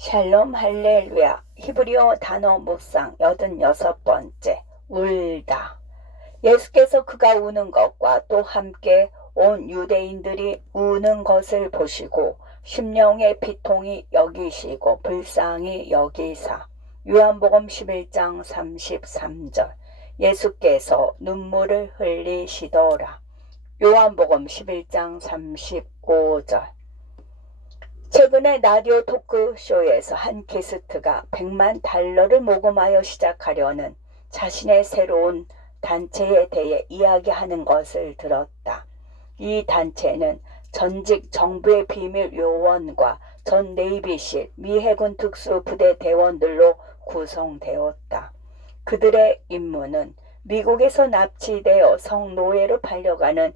샬롬 할렐루야. 히브리어 단어 묵상 86번째. 울다. 예수께서 그가 우는 것과 또 함께 온 유대인들이 우는 것을 보시고 심령의 비통이 여기시고 불쌍히 여기사. 요한복음 11장 33절. 예수께서 눈물을 흘리시더라. 요한복음 11장 35절. 최근에 라디오 토크쇼에서 한 게스트가 100만 달러를 모금하여 시작하려는 자신의 새로운 단체에 대해 이야기하는 것을 들었다. 이 단체는 전직 정부의 비밀 요원과 전 네이비실 미 해군 특수부대 대원들로 구성되었다. 그들의 임무는 미국에서 납치되어 성노예로 팔려가는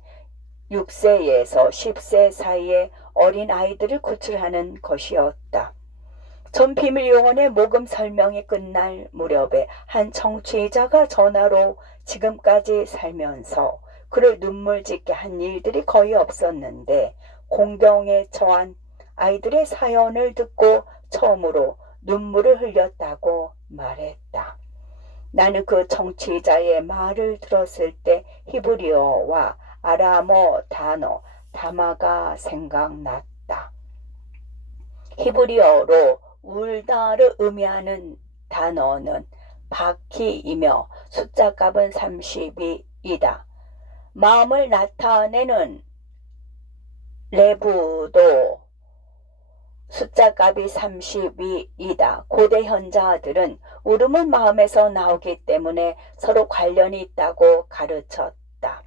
6세에서 10세 사이의 어린 아이들을 구출하는 것이었다. 전 비밀요원의 모금 설명이 끝날 무렵에 한 청취자가 전화로 지금까지 살면서 그를 눈물 짓게 한 일들이 거의 없었는데 공경에 처한 아이들의 사연을 듣고 처음으로 눈물을 흘렸다고 말했다. 나는 그 청취자의 말을 들었을 때 히브리어와 아람어 단어 다마가 생각났다. 히브리어로 울다를 의미하는 단어는 바키이며 숫자 값은 32이다. 마음을 나타내는 레부도 숫자 값이 32이다. 고대 현자들은 울음은 마음에서 나오기 때문에 서로 관련이 있다고 가르쳤다.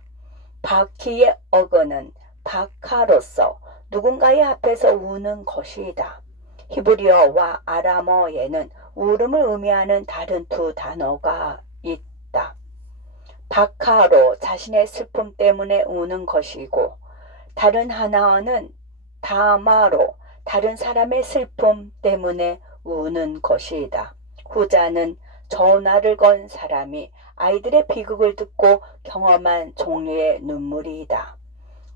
바키의 어근은 바카로서 누군가의 앞에서 우는 것이다. 히브리어와 아람어에는 울음을 의미하는 다른 두 단어가 있다. 바카로 자신의 슬픔 때문에 우는 것이고 다른 하나는 다마로 다른 사람의 슬픔 때문에 우는 것이다. 후자는 전화를 건 사람이 아이들의 비극을 듣고 경험한 종류의 눈물이다.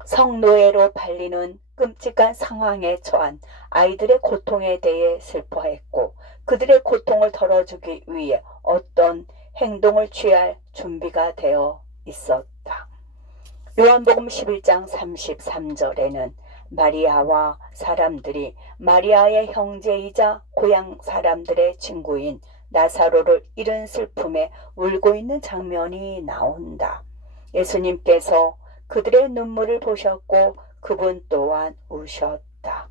성노예로 팔리는 끔찍한 상황에 처한 아이들의 고통에 대해 슬퍼했고 그들의 고통을 덜어주기 위해 어떤 행동을 취할 준비가 되어 있었다. 요한복음 11장 33절에는 마리아와 사람들이 마리아의 형제이자 고향 사람들의 친구인 나사로를 잃은 슬픔에 울고 있는 장면이 나온다. 예수님께서 그들의 눈물을 보셨고 그분 또한 우셨다.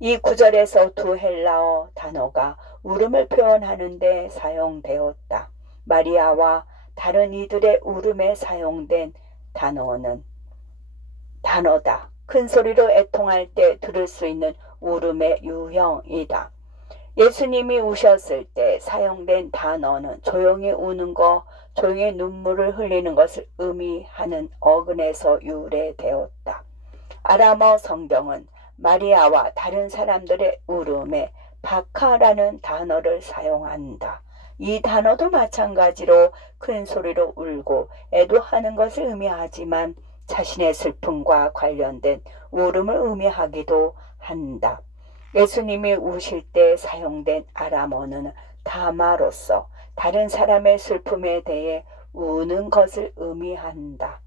이 구절에서 두 헬라어 단어가 울음을 표현하는 데 사용되었다. 마리아와 다른 이들의 울음에 사용된 단어다. 큰 소리로 애통할 때 들을 수 있는 울음의 유형이다. 예수님이 우셨을 때 사용된 단어는 조용히 우는 것, 조용히 눈물을 흘리는 것을 의미하는 어근에서 유래되었다. 아람어 성경은 마리아와 다른 사람들의 울음에 바카라는 단어를 사용한다. 이 단어도 마찬가지로 큰 소리로 울고 애도하는 것을 의미하지만 자신의 슬픔과 관련된 울음을 의미하기도 한다. 예수님이 우실 때 사용된 아람어는 다마로서 다른 사람의 슬픔에 대해 우는 것을 의미한다.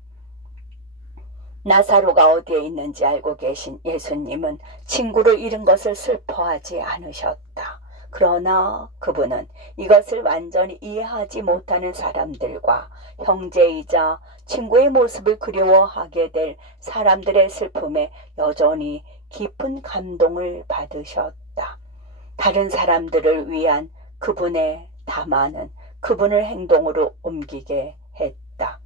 나사로가 어디에 있는지 알고 계신 예수님은 친구를 잃은 것을 슬퍼하지 않으셨다. 그러나 그분은 이것을 완전히 이해하지 못하는 사람들과 형제이자 친구의 모습을 그리워하게 될 사람들의 슬픔에 여전히 깊은 감동을 받으셨다. 다른 사람들을 위한 그분의 담화는 그분을 행동으로 옮기게 했다.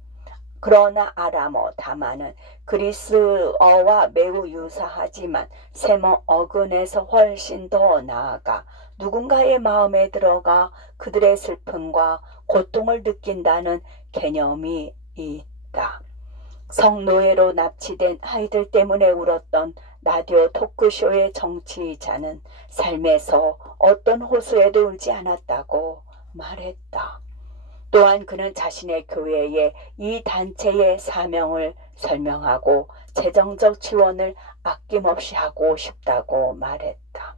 그러나 아람어 담화는 그리스어와 매우 유사하지만 세모 어근에서 훨씬 더 나아가 누군가의 마음에 들어가 그들의 슬픔과 고통을 느낀다는 개념이 있다. 성노예로 납치된 아이들 때문에 울었던 라디오 토크쇼의 정치자는 삶에서 어떤 호소에도 울지 않았다고 말했다. 또한 그는 자신의 교회에 이 단체의 사명을 설명하고 재정적 지원을 아낌없이 하고 싶다고 말했다.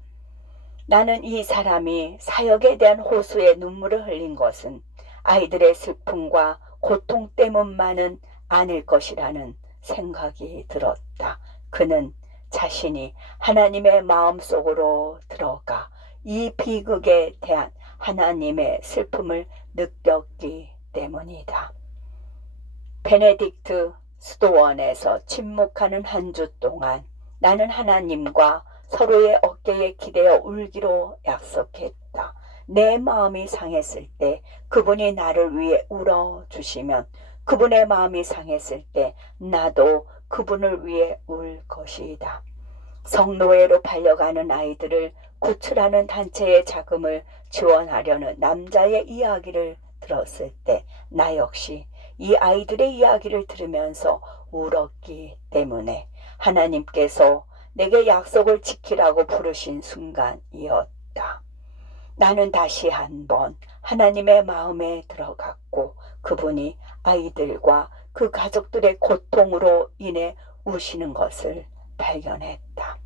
나는 이 사람이 사역에 대한 호소에 눈물을 흘린 것은 아이들의 슬픔과 고통 때문만은 아닐 것이라는 생각이 들었다. 그는 자신이 하나님의 마음속으로 들어가 이 비극에 대한 하나님의 슬픔을 느꼈기 때문이다. 베네딕트 수도원에서 침묵하는 한 주 동안 나는 하나님과 서로의 어깨에 기대어 울기로 약속했다. 내 마음이 상했을 때 그분이 나를 위해 울어주시면 그분의 마음이 상했을 때 나도 그분을 위해 울 것이다. 성노예로 팔려가는 아이들을 구출하는 단체의 자금을 지원하려는 남자의 이야기를 들었을 때 나 역시 이 아이들의 이야기를 들으면서 울었기 때문에 하나님께서 내게 약속을 지키라고 부르신 순간이었다. 나는 다시 한번 하나님의 마음에 들어갔고 그분이 아이들과 그 가족들의 고통으로 인해 우시는 것을 발견했다.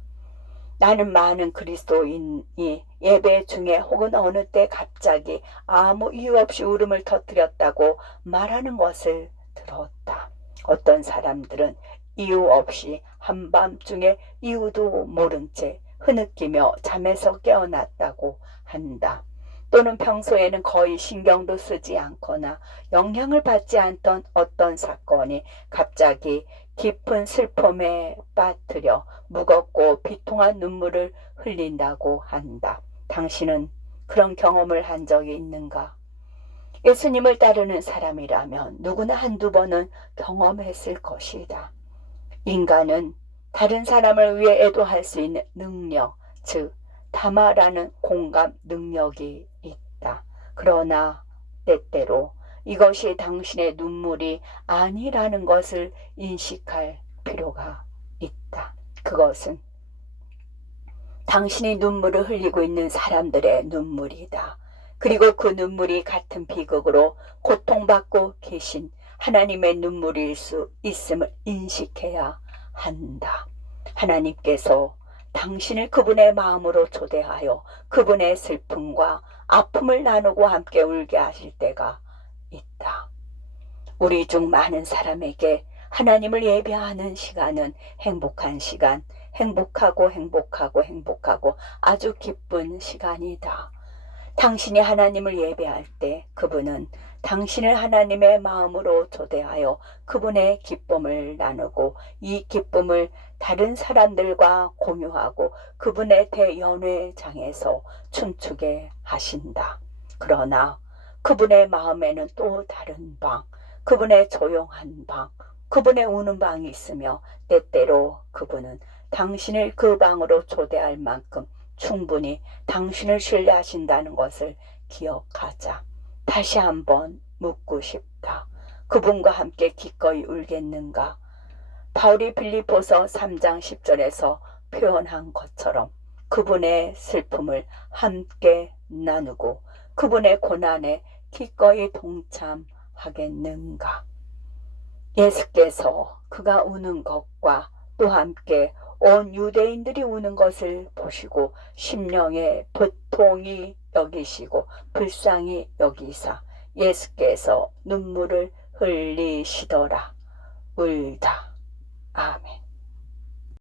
나는 많은 그리스도인이 예배 중에 혹은 어느 때 갑자기 아무 이유 없이 울음을 터뜨렸다고 말하는 것을 들었다. 어떤 사람들은 이유 없이 한밤중에 이유도 모른 채 흐느끼며 잠에서 깨어났다고 한다. 또는 평소에는 거의 신경도 쓰지 않거나 영향을 받지 않던 어떤 사건이 갑자기 깊은 슬픔에 빠뜨려 무겁고 비통한 눈물을 흘린다고 한다. 당신은 그런 경험을 한 적이 있는가? 예수님을 따르는 사람이라면 누구나 한두 번은 경험했을 것이다. 인간은 다른 사람을 위해 애도할 수 있는 능력, 즉 타마라는 공감 능력이 있다. 그러나 때때로 이것이 당신의 눈물이 아니라는 것을 인식할 필요가 있다. 그것은 당신이 눈물을 흘리고 있는 사람들의 눈물이다. 그리고 그 눈물이 같은 비극으로 고통받고 계신 하나님의 눈물일 수 있음을 인식해야 한다. 하나님께서 당신을 그분의 마음으로 초대하여 그분의 슬픔과 아픔을 나누고 함께 울게 하실 때가 있다. 우리 중 많은 사람에게 하나님을 예배하는 시간은 행복한 시간, 행복하고 아주 기쁜 시간이다. 당신이 하나님을 예배할 때 그분은 당신을 하나님의 마음으로 초대하여 그분의 기쁨을 나누고 이 기쁨을 다른 사람들과 공유하고 그분의 대연회장에서 춤추게 하신다. 그러나 그분의 마음에는 또 다른 방, 그분의 조용한 방, 그분의 우는 방이 있으며 때때로 그분은 당신을 그 방으로 초대할 만큼 충분히 당신을 신뢰하신다는 것을 기억하자. 다시 한번 묻고 싶다. 그분과 함께 기꺼이 울겠는가? 바울이 빌립보서 3장 10절에서 표현한 것처럼 그분의 슬픔을 함께 나누고 그분의 고난에 기꺼이 동참하겠는가? 예수께서 그가 우는 것과 또 함께 온 유대인들이 우는 것을 보시고 심령의 고통이 여기시고 불쌍히 여기사 예수께서 눈물을 흘리시더라. 울다. 아멘.